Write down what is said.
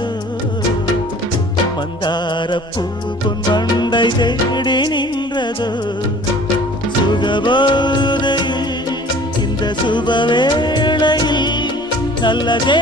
நின்றதோ மந்தார பூ பொன் வண்டை தேடி நின்றதோ சுகபோதையில் இந்த சுபவேளையில் நல்லதே